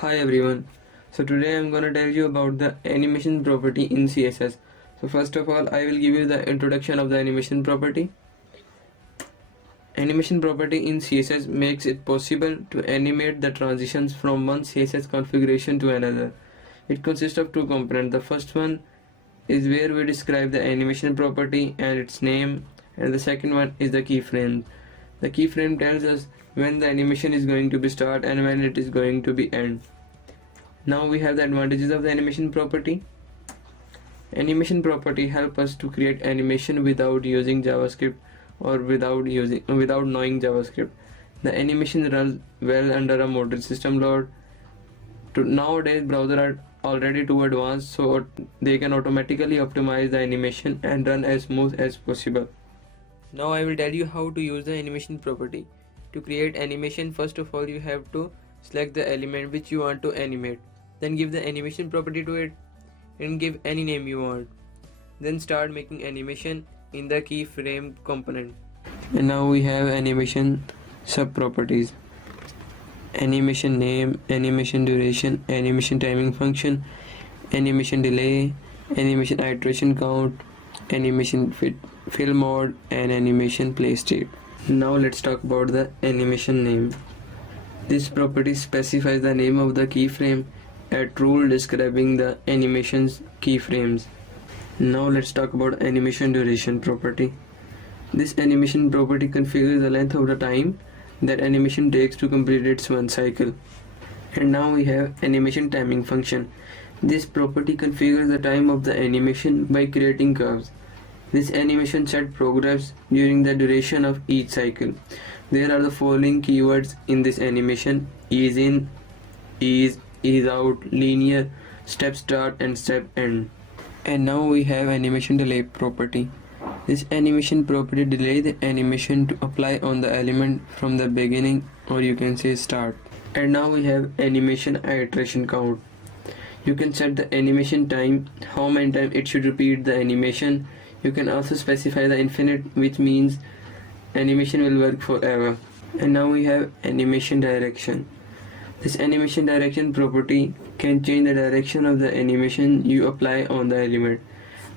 Hi everyone. So today I'm gonna tell you about the animation property in CSS. So first of all, I will give you the introduction of the animation property. Animation property in CSS makes it possible to animate the transitions from one CSS configuration to another. It consists of two components. The first one is where we describe the animation property and its name, and the second one is the keyframe. The keyframe tells us when the animation is going to be start and when it is going to be end. Now we have the advantages of the animation property. Animation property help us to create animation without using JavaScript or without knowing JavaScript. The animation runs well under a modern system load. Nowadays browsers are already too advanced, so they can automatically optimize the animation and run as smooth as possible. Now I will tell you how to use the animation property. To create animation, first of all you have to select the element which you want to animate. Then give the animation property to it and give any name you want. Then start making animation in the keyframe component. And now we have animation sub-properties. Animation name, animation duration, animation timing function, animation delay, animation iteration count, animation fill mode, and animation play state. Now let's talk about the animation name. This property specifies the name of the keyframe, a rule describing the animation's keyframes. Now let's talk about animation duration property. This animation property configures the length of the time that animation takes to complete its one cycle. And now we have animation timing function. This property configures the time of the animation by creating curves. This animation set progress during the duration of each cycle. There are the following keywords in this animation: ease in, ease out, linear, step start, and step end. And now we have animation delay property. This animation property delays the animation to apply on the element from the beginning, or you can say start. And now we have animation iteration count. You can set the animation time, how many times it should repeat the animation. You can also specify the infinite, which means animation will work forever. And now we have animation direction. This animation direction property can change the direction of the animation you apply on the element.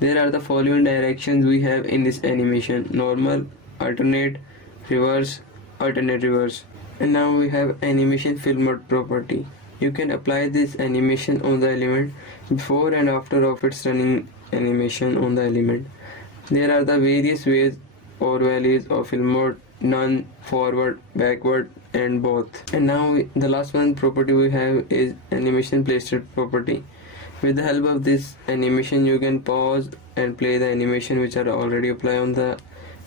There are the following directions we have in this animation: normal, alternate, reverse, alternate reverse. And now we have animation fill mode property. You can apply this animation on the element before and after of its running animation on the element. There are the various ways or values of fill mode: none, forward, backward, and both. And now the last one property we have is animation playstate property. With the help of this animation you can pause and play the animation which are already applied on the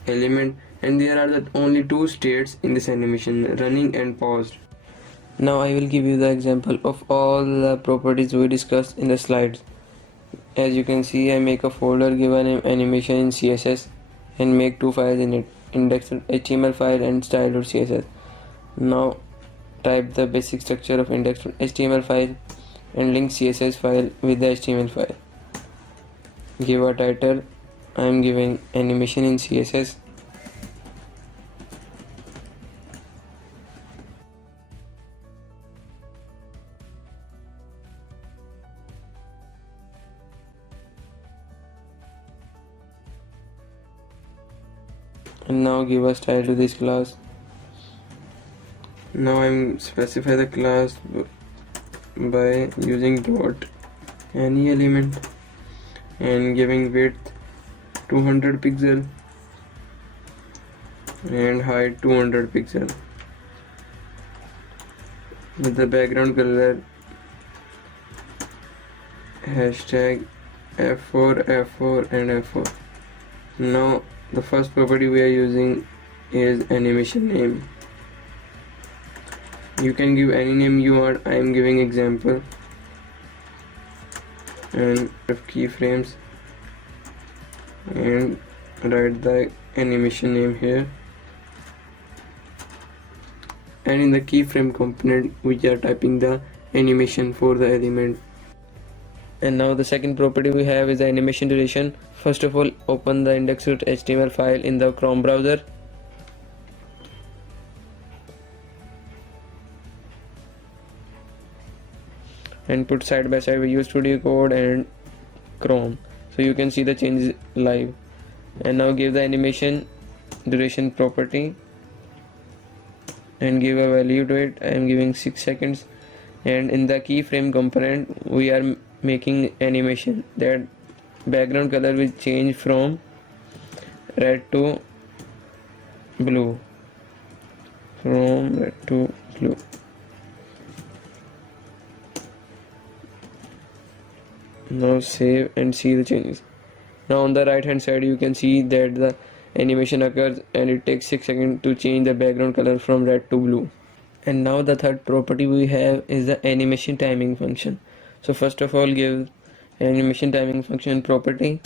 element, and there are the only two states in this animation: running and paused. Now I will give you the example of all the properties we discussed in the slides. As you can see, I make a folder, give an animation in CSS, and make two files in it: index.html file and style.css. Now type the basic structure of index.html file and link CSS file with the HTML file. Give a title. I am giving animation in CSS. And now give a style to this class. Now I'm specify the class by using dot any element and giving width 200 pixel and height 200 pixel with the background color hashtag F4 and F4. Now the first property we are using is animation name. You can give any name you want. I am giving example, and keyframes, and write the animation name here. And in the keyframe component we are typing the animation for the element. And now the second property we have is the animation duration. First of all, open the index.html file in the Chrome browser. and put side by side Visual Studio Code and Chrome, so you can see the changes live. And now give the animation duration property and give a value to it. I am giving 6 seconds. And in the keyframe component we are making animation that background color will change from red to blue, from red to blue. Now save and see the changes. Now on the right hand side you can see that the animation occurs and it takes 6 seconds to change the background color from red to blue. And now the third property we have is the animation timing function. So first of all, give animation timing function property,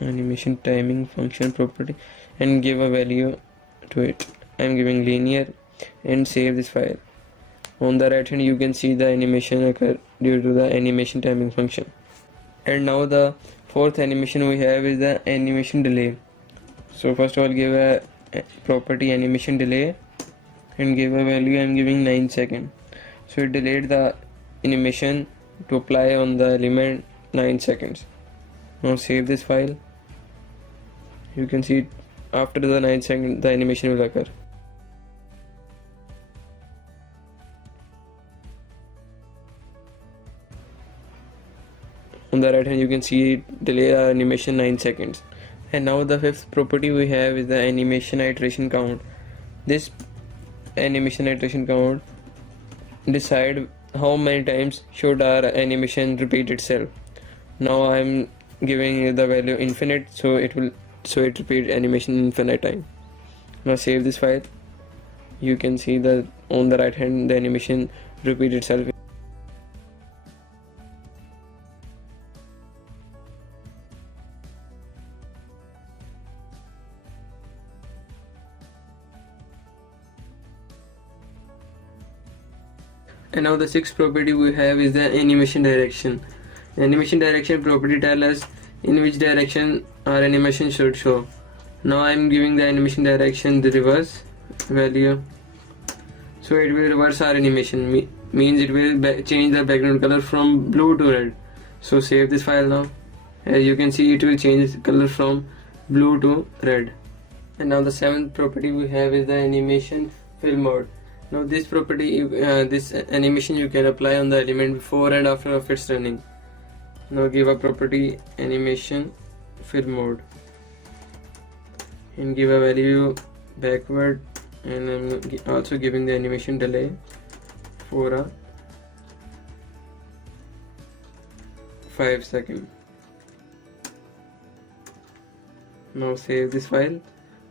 animation timing function property, and give a value to it. I am giving linear, and save this file. On the right hand you can see the animation occur due to the animation timing function. And now the fourth animation we have is the animation delay. So first of all, give a property animation delay and give a value. I am giving 9 seconds. So it delayed the animation to apply on the element 9 seconds. Now save this file. You can see after the 9 seconds the animation will occur. On the right hand you can see it delay our animation 9 seconds. And now the fifth property we have is the animation iteration count. This animation iteration count decide how many times should our animation repeat itself. Now I am giving the value infinite, so it repeat animation infinite time. Now save this file. You can see that on the right hand the animation repeat itself. And now the sixth property we have is the animation direction. Animation direction property tells us in which direction our animation should show. Now I am giving the animation direction the reverse value, so it will reverse our animation, means it will change the background color from blue to red. So save this file now. As you can see, it will change color from blue to red. And now the seventh property we have is the animation fill mode. Now this property, this animation you can apply on the element before and after of its running. Now give a property animation fill mode and give a value backward, and I'm also giving the animation delay for a 5 seconds. Now save this file.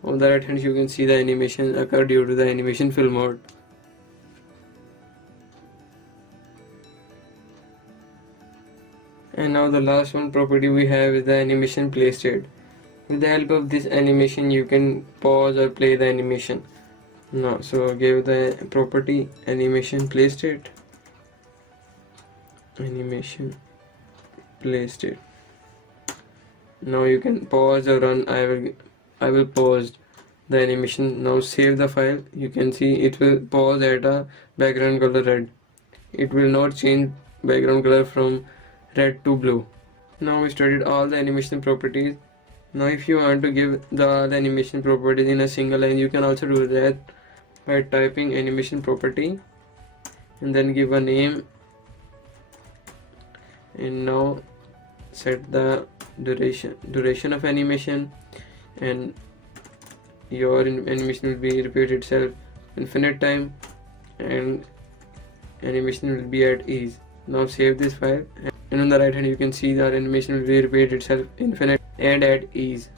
On the right hand you can see the animation occur due to the animation fill mode. And now the last one property we have is the animation play state. With the help of this animation you can pause or play the animation. Now so give the property animation play state, animation play state. Now you can pause or run. I will pause the animation. Now save the file. You can see it will pause at a background color red. It will not change background color from red to blue. Now we studied all the animation properties. Now if you want to give the animation properties in a single line, you can also do that by typing animation property and then give a name, and now set the duration of animation, and your animation will be repeat itself infinite time, and animation will be at ease. Now save this file, and on the right hand you can see that animation will be repeat itself infinite and at ease.